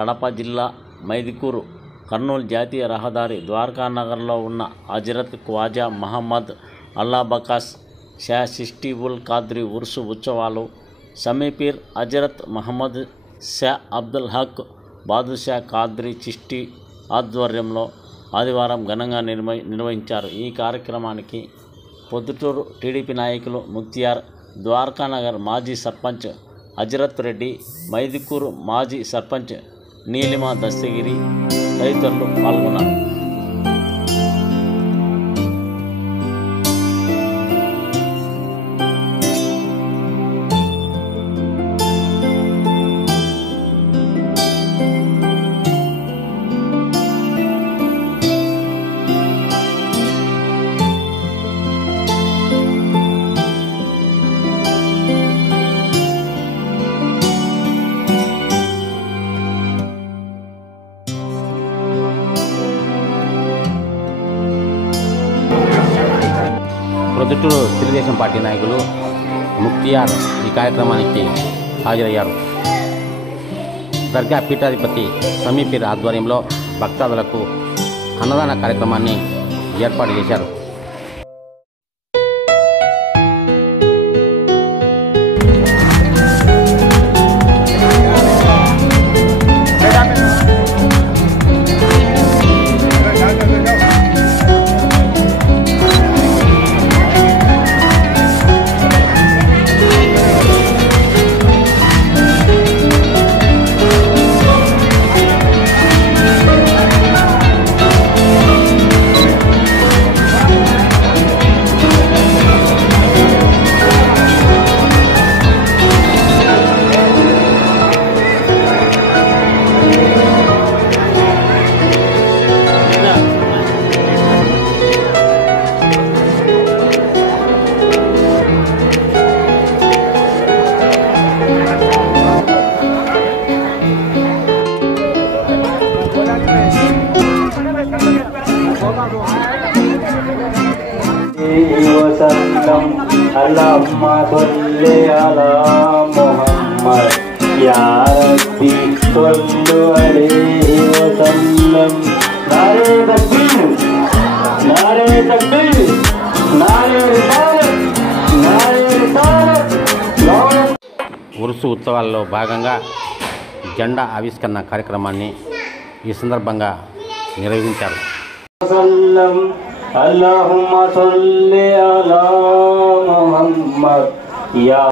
కడప జిల్లా మైదుకూరు కర్నూలు జాతీయ రహదారి ద్వారకా నగర్లో ఉన్న హజరత్ ఖ్వాజా మహమ్మద్ అల్లాబకాస్ షా చిష్టి ఉల్ ఖాద్రీ ఉర్సు ఉత్సవాలు సమీపీర్ హజరత్ మహమ్మద్ షా అబ్దుల్ హక్ బాదుషా ఖాద్రీ చిష్టి ఆధ్వర్యంలో ఆదివారం ఘనంగా నిర్వహించారు. ఈ కార్యక్రమానికి పొద్దుటూరు టీడీపీ నాయకులు ముక్తియార్, ద్వారకానగర్ మాజీ సర్పంచ్ హజరత్ రెడ్డి, మైదుకూరు మాజీ సర్పంచ్ నీలిమా దస్తగిరి తదితరులు పాల్గొన్నారు. ప్రొద్దుటూరు తెలుగుదేశం పార్టీ నాయకులు ముక్తియార్ ఈ కార్యక్రమానికి హాజరయ్యారు. దర్గా పీఠాధిపతి సమీపీర్ ఆధ్వర్యంలో భక్తాదులకు అన్నదాన కార్యక్రమాన్ని ఏర్పాటు చేశారు. अल्लाहुम्मा सल्ली अला मुहम्मद या रब्बी सल्लु अलैहि वसल्लम। नारे तकबीर, नारे तकबीर, नारे रिसालत, नारे रिसालत। ఉరుసు ఉత్సవాల్లో భాగంగా జెండా ఆవిష్కరణ కార్యక్రమాన్ని ఈ సందర్భంగా నిర్వహించారు. అల్లాహుమ్మా సల్లి అలా ముహమ్మద్ యా.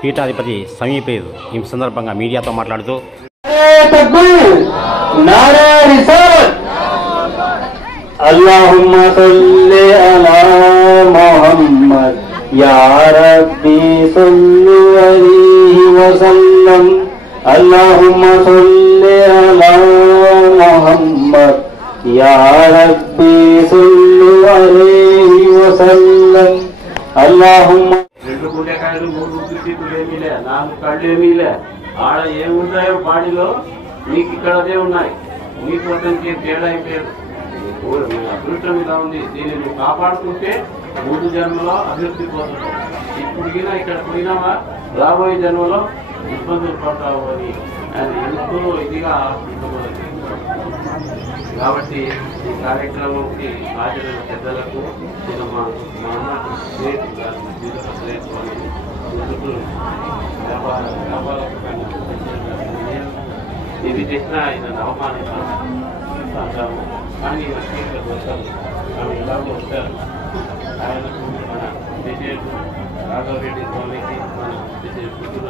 పీఠాధిపతి సమీపీర్ ఈ సందర్భంగా మీడియాతో మాట్లాడుతూ అల్లాహుమ్మా సల్లి అలా ముహమ్మద్ యా రబ్బీ సల్లు అలైహి వసల్లం. అల్లాహుమ్మా సల్లి అలా ముహమ్మద్ యా రబ్బీ సల్లు అలైహి వసల్లం. అల్లాహుమ్మా. రెండు గుండెకాయలు, మూడు ఉద్దిపీతులు ఏమీలే, నాలుగు కళ్ళు ఏమీలే. ఆడ ఏముంటాయో బాడీలో మీకు ఇక్కడ అదే ఉన్నాయి. మీకు అతనికి తేడా ఏం లేదు. అదృష్టం ఇలా ఉంది. దీన్ని నువ్వు కాపాడుకుంటే ముందు జన్మలో అభివృద్ధి పోతుంది. ఇప్పుడు ఇక్కడ పోయినావా రాబోయే జన్మలో ఇబ్బందులు పడతావు అని అది ఎంతో ఇదిగా కాబట్టి ఈ కార్యక్రమంకి హాజరైన పెద్దలకు మా అన్న ఇది చేసిన ఆయన అవమానిస్తాము కానీ వస్తారు. ఆమె ఇలాగో వస్తారు. ఆయనకు మన విజయ రాఘవరెడ్డి స్వామికి, మన పుత్తూరు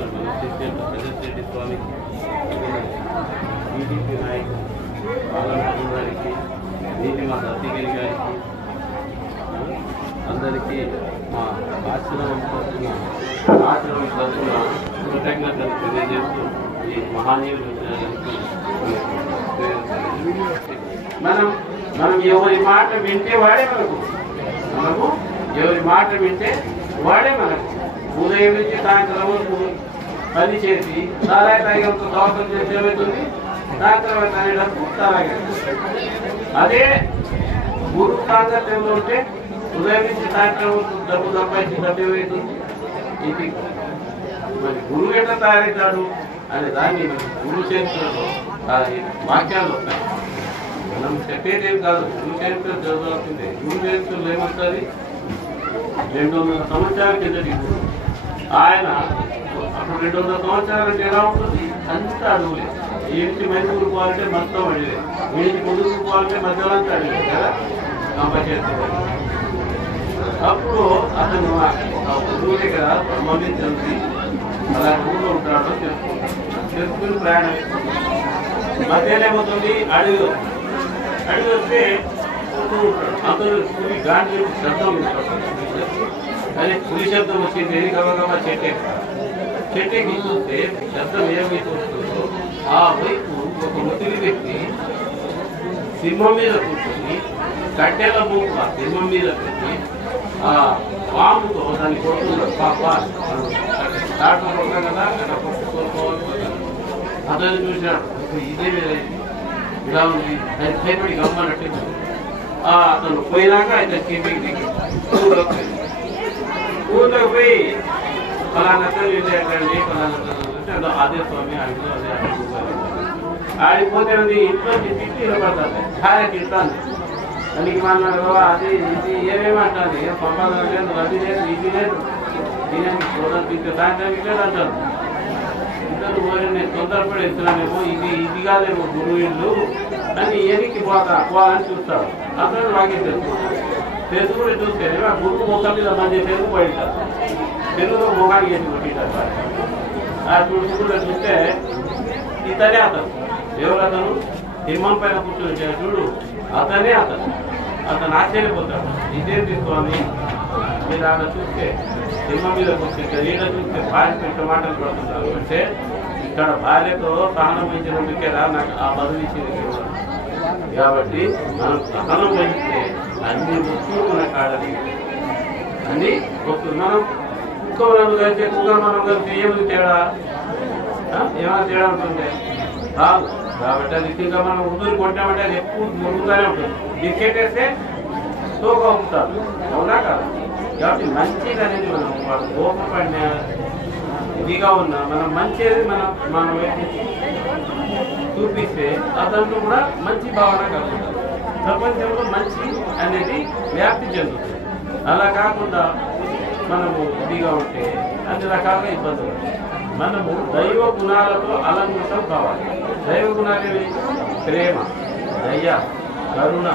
రెడ్డి స్వామికి, టీడీపీ నాయకులు బాలరాజు గారికి, నీలిమా దస్తగిరి గారికి, అందరికీ మా ఆశ్రమం తరఫున కృతజ్ఞతలు తెలియజేస్తూ ఈ మహానీయులు మనం ఎవరి మాట వింటే వాడే మనకు ఎవరి మాట వింటే వాడే మనకు. ఉదయం నుంచి సాయంత్రం వరకు పని చేసి సారాయి తాగేంత దోషం చేసి ఏమవుతుంది, సాయంత్రం తాగేటప్పుడు సారాయి. అదే గురు సాంగత్యంలో ఉంటే ఉదయం నుంచి సాయంత్రం వరకు డబ్బు సంపాదించి ఏమవుతుంది. ఇది మరి గురువు ఎట్లా తయారవుతాడు అనే దాన్ని గురువు చేతులలో వాక్యాలు వస్తాయి. మనం చెప్పేదేం కాదు, గురు చరిత్ర చదవాల్సిందే. గురు చరిత్రలో ఏమవుతుంది, 200 సంవత్సరాల కిందటి గురు ఆయన. అప్పుడు 200 సంవత్సరాలు అంటే ఎలా ఉంటుంది, అంతా అడుగులే. ఈ నుంచి మైసూరు పోవాలంటే మొత్తం అడిగే, ఈ నుంచి ముందుకు పోవాలంటే మధ్యలో అంతా అడిగే కదా కంపచేస్తుంది. అప్పుడు అతను గురువు దగ్గర బ్రహ్మని తెలిసి అలా ఊళ్ళో ఉంటాడో తెలుసుకుని ప్రయాణం. మధ్యలో ఏమవుతుంది, అడవిలో వస్తే అతను పులి గాంధీ శబ్దం అదే పులి శబ్దం వచ్చింది. గబగబా చెట్టెక్కి చూస్తే శబ్దం ఏమైతే వస్తుందో ఆ వైపు ఒక ముసలి వ్యక్తి సింహం మీద కూర్చొని కట్టెల మూక సింహం మీద పెట్టి ఆ పాముతో దాన్ని కొడుతున్నాడు. దాంట్లో కదా అక్కడ కొట్టుకోవాలి. అతను చూసినాడు, ఇదే మీద ఇలా ఉంది, అది భయపడి గమ్మన్నట్టు. అతను పోయినాక ఆయన కిందికి దిగి ఊళ్ళోకి పోయి ఫలానా ఎక్కడండి ఫలానా అదే స్వామి అడిగి అదే ఆడిపోతే ఉంది. ఇంట్లో తిట్టి నిలబడతాను భార్య తింటాను దానికి మాట్లాడు, అది ఇది ఏమేమంటాను, ఏం సంపాదన లేదు, అది లేదు, ఇది లేదు, దీనికి తింటే దానికి లేదు అంటారు. ఇద్దరు నేను తొందరపడి వెళ్తున్నానేమో, ఇది కాదేమో గురువు ఇల్లు అని ఎనికి పోవాలని చూస్తాడు. అతను వాకి తెలుసుకుని చూస్తే ఆ గురువు ముఖం మీద మంచి తెలుగు పోయింటారు. తెలుగులో ముఖానికి వేసి కొట్టింటారు. ఆ చూసుకుంటే చూస్తే ఇతనే అతను. ఎవరు అతను, సింహం పైన కూర్చొని చూడు, అతనే అతను ఆశ్చర్యపోతాడు. ఇదేం తీసుకోవాలి, మీరు ఆడ చూస్తే సింహం మీద కూర్చుంటే ఈడ చూస్తే భార్య పెట్ట మాటలు పడుతుంటారు. అంటే ఇక్కడ భార్యతో సహనం వహించినందుకేరా నాకు ఆ బదులు ఇచ్చింది. కాబట్టి మనం సహనం వహిస్తే అన్ని వస్తువులు మన కాడని అన్ని వస్తువులు. మనం కుక్కలను కలిసి కుక్కలు మనం కలిసి ఏమైనా తేడా, ఏమైనా తేడా ఉంటుంది కాదు. కాబట్టి అది ఇంకా మనం ఉదురు కొట్టామంటే అది ఎక్కువ ముందుగానే ఉంటుంది. దిక్కెట్టేస్తే తోక ఉంటారు, అవునా కాదు. కాబట్టి మంచిది అనేది మనం వాళ్ళు కోపపడిన ఇదిగా ఉన్నా మనం మంచిది మనం చూపిస్తే అతను కూడా మంచి భావన కలుగుతుంది. ప్రపంచంలో మంచి అనేది వ్యాప్తి చెందుతుంది. అలా కాకుండా మనము ఇదిగా ఉంటే అన్ని రకాలుగా ఇబ్బందులు. మనము దైవ గుణాలతో అలంకృతం కావాలి. దైవ గుణాలు ప్రేమ, దయ, కరుణ,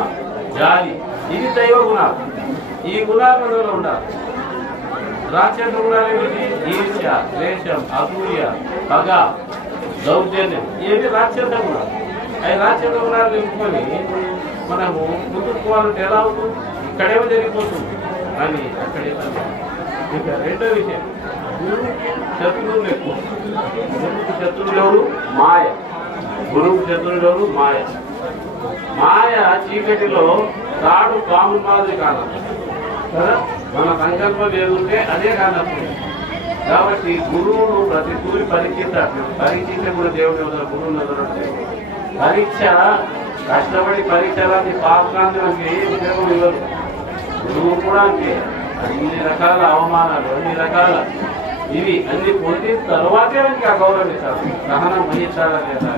జాలి, ఇవి దైవ గుణాలు. ఈ గుణాలు మనలో ఉండాలి. రాక్షస గుణాలు ఏమిటి, ఈర్ష్య, ద్వేషం, అసూయ, పగ, దౌర్జన్యం, ఇవి రాక్షస గుణాలు. అవి రాక్షస గుణాలు నింపుకొని మనము ముందుకు పోవాలంటే ఎలా అవుతుంది, ఇక్కడేమో జరిగిపోతుంది అని అక్కడే. ఇంకా రెండో విషయం, గురువుకి శత్రువులు ఎక్కువ. గురువుకి శత్రువులు ఎవరు, మాయ. గురువుకి శత్రువులు ఎవరు, మాయ. మాయ చీకటిలో తాడు పాము మాదిరి కాదు కదా, మన సంకల్పం ఏదుంటే అదే కానప్పుడు. కాబట్టి గురువును ప్రతి గురి పరీక్షిస్తాడు. పరీక్షించే కూడా దేవుడు ఎవరు, గురువుని ఎవరు. పరీక్ష కష్టపడి పరీక్షలాంటి పాపకాన్ని మనకి ఉపయోగం ఇవ్వరు. గురువు కూడా అంతే. అన్ని రకాల అవమానాలు, అన్ని రకాల ఇవి అన్ని పొందిన తర్వాతే మనకి ఆ గౌరవిస్తారు. సహనం వహించాలా లేదా,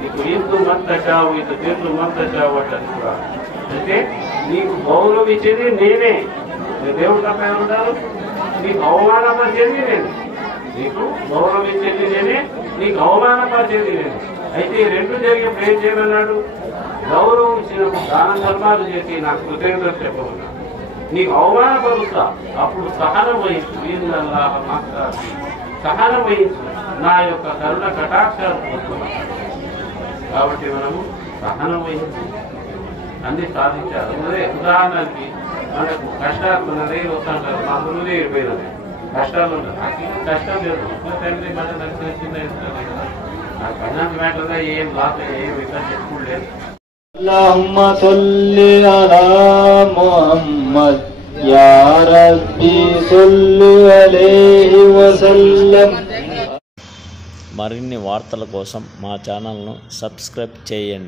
నీకు ఇందు మంతచావు ఇంత తీర్లు మంతచావు అంటే కూడా అంటే నీకు గౌరవించేది నేనే. దేవుడు తప్ప ఉంటారు, నీకు అవమానపరిచేది నేను. నీకు గౌరవించేది నేనే, నీకు అవమానపరిచేది నేను. అయితే ఈ రెండు జరిగినప్పుడు ఏం చేయమన్నాడు, గౌరవం ఇచ్చినప్పుడు దాన ధర్మాలు చేసి నాకు కృతజ్ఞతలు చెప్పమన్నాడు. నీకు అవమానపరుస్తా, అప్పుడు సహనం వహించు. వీళ్ళల్లా మాట్లాడు, సహనం వహించు, నా యొక్క కరుణ కటాక్షాలు పొందుతున్నాను. కాబట్టి మనము సహనం వహించి అన్ని సాధించాలి. అదే ఉదాహరణకి మనకు కష్టాలు మన రైలు వస్తుంటారు, మా గురువులే ఇరిపోయినది కష్టాలు ఉంటారు. నాకు కష్టం లేదు, తండ్రి మన నాకు తెలిసిందే ఇస్తుంది కదా, నాకు ఫైనాన్స్ మ్యాటర్గా ఏం లాస్ ఏం ఇబ్బంది ఎప్పుడు లేదు. اللهم صل على محمد يا ربي صل عليه وسلم. మరిన్ని వార్తల కోసం మా ఛానల్ను సబ్స్క్రైబ్ చేయండి.